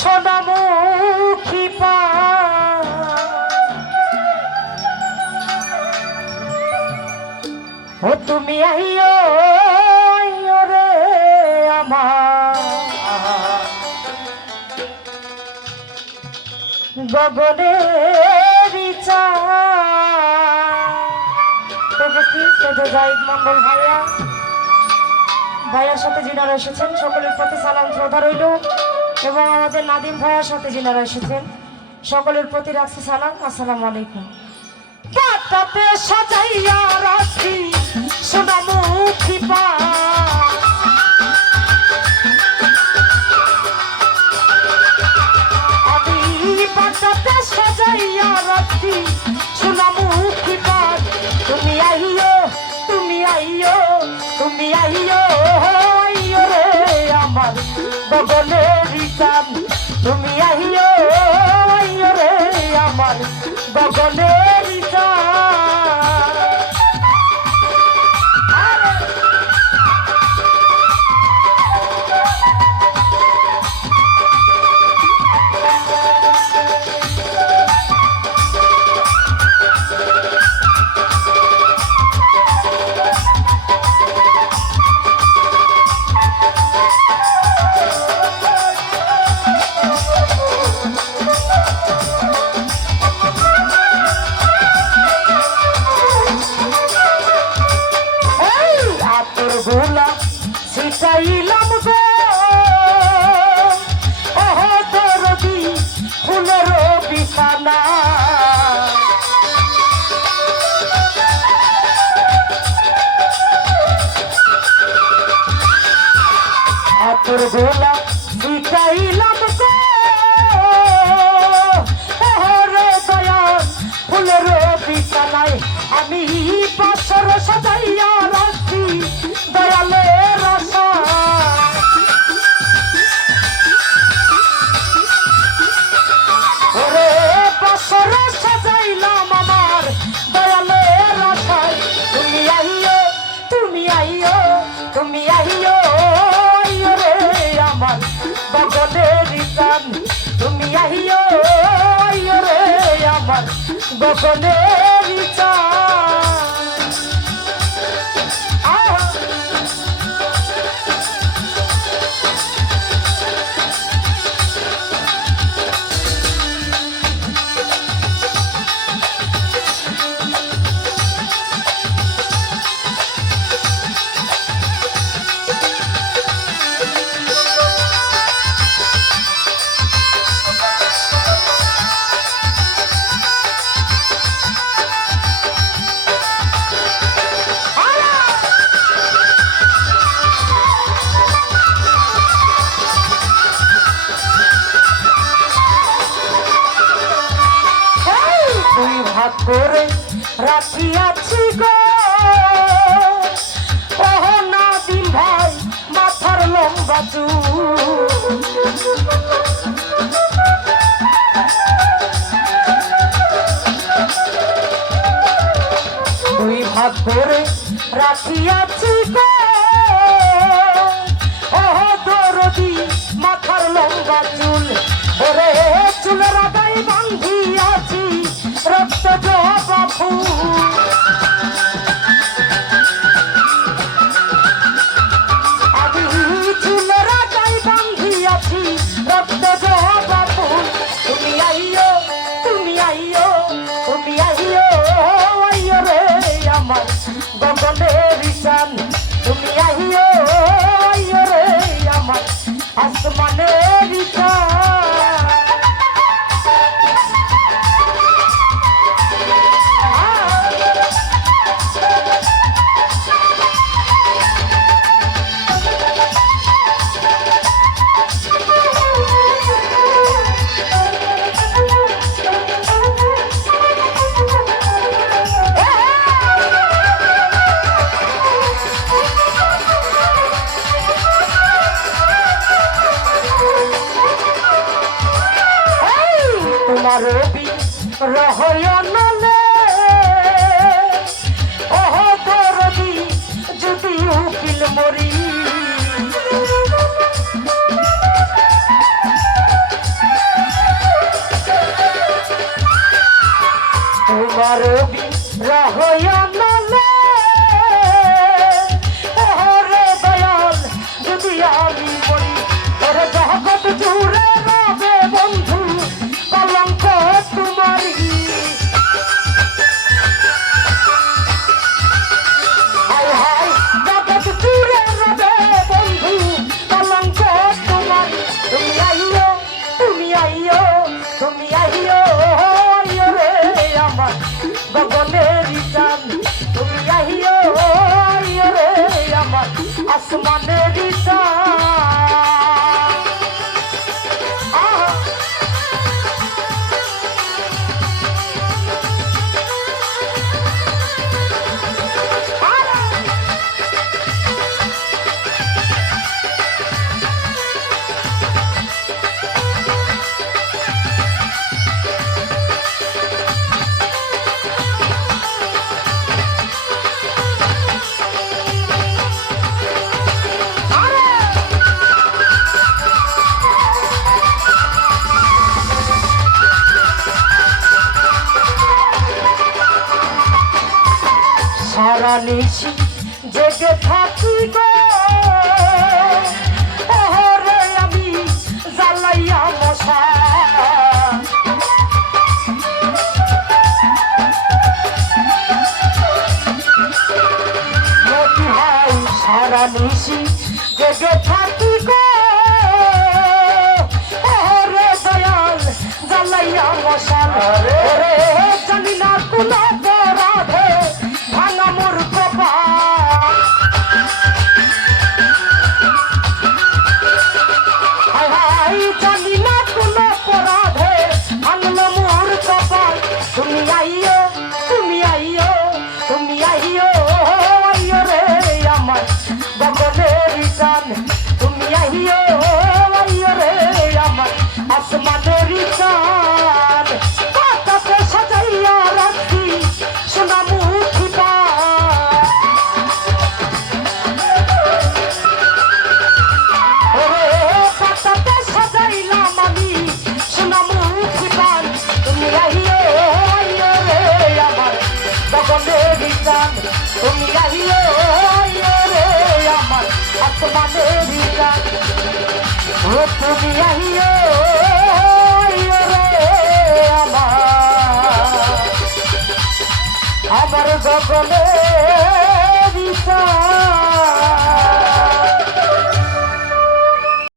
সোনামুখী পা ও তুমি আইও রে আমার গগনের জাহিদ মন্ডল ভাইয়ার সাথে যিনারা এসেছেন সকলের প্রতি সালাম শ্রদ্ধা রইল এবং আমাদের নাদিম ভাইয়ার সাথে যিনারা এসেছেন সকলের প্রতি রাখছি সালাম। আসসালামু আলাইকুম। পাতাতে সাজাইয়া রাখি সোনামুখী পা আমি পাতাতে সাজাইয়া রাখি সোনামুখী পা তুমি আইও তুমি আইও তুমি আইও আইও রে আমার গগনের চাঁদ তুমি আইও আইও রে আমার গগনের চাঁদ। চাইলাম গো ওহ দরদি ফুলের বিছানা আতর গোলা শিখাইলাম গো ওহরে দয়াল ফুলের বিছানায় আমি পাথর সাজাইয়া রাখছি দয়ালের আশা ওরে পাথর সাজাইলাম আমার দয়ালের আশায় তুমি আইও তুমি আইও তুমি আইও আইও রে আমার গগনের চাঁদ তুমি আইও আইও রে আমার গগনের চাঁদ। করে রাখিয়াছি গো ওহ নাদিম ভাই মাথার লম্বা চুল দুই ভাগ করে রাখিয়াছি গো ওহ দরদি মাথার লম্বা চুল ওরে চুলের আগায় বান্ধিয়াছি রক্ত জবা ফুল আমি চুলের আগায় বান্ধিয়াছি রক্ত জবা ফুল তুমি আইও তুমি আইও তুমি আইও আইও রে আমার গগনের চাঁদ তুমি আইও আইও রে আমার আসমানের চাঁদ। রহয়ানলে ওরে দয়াল যদি আমি মরি ওরে জগৎ জুড়ে রবে বন্ধু কলঙ্ক তোমারি হায় হায় জগৎ জুড়ে রবে বন্ধু কলঙ্ক তোমারি তুমি আইও তুমি আইও তুমি আইও আইও রে আমার গগনের চাঁদ তুমি আইও আইও রে আমার আসমানের সারা নিশি জেগে থাকি গো ওরে আমি জ্বালাইয়া মশা সারা নিশি জেগে থাকি গো ওরে দয়াল জ্বালাইয়া মশা ওরে জানি না কোন অপরাধে ভাঙা মোর কপাল হায় হায় জানি না কোন অপরাধে ভাঙলো মোর কপাল তুমি আইও তুমি আইও তুমি আইও আইও রে আমার গগনের চাঁদ তুমি আইও আইও রে আমার আসমানের চাঁদ পাতাতে সাজাইয়া রাখি সোনা মুখি ওরে পাতাতে সাজাইলাম আমি সোনা মুখি পান তুমি আইও আইও রে আমার গগনের চাঁদ তুমি আইও আইও রে আমার আসমানের চাঁদ ও তুমি আইও আইও রে আমার গগনের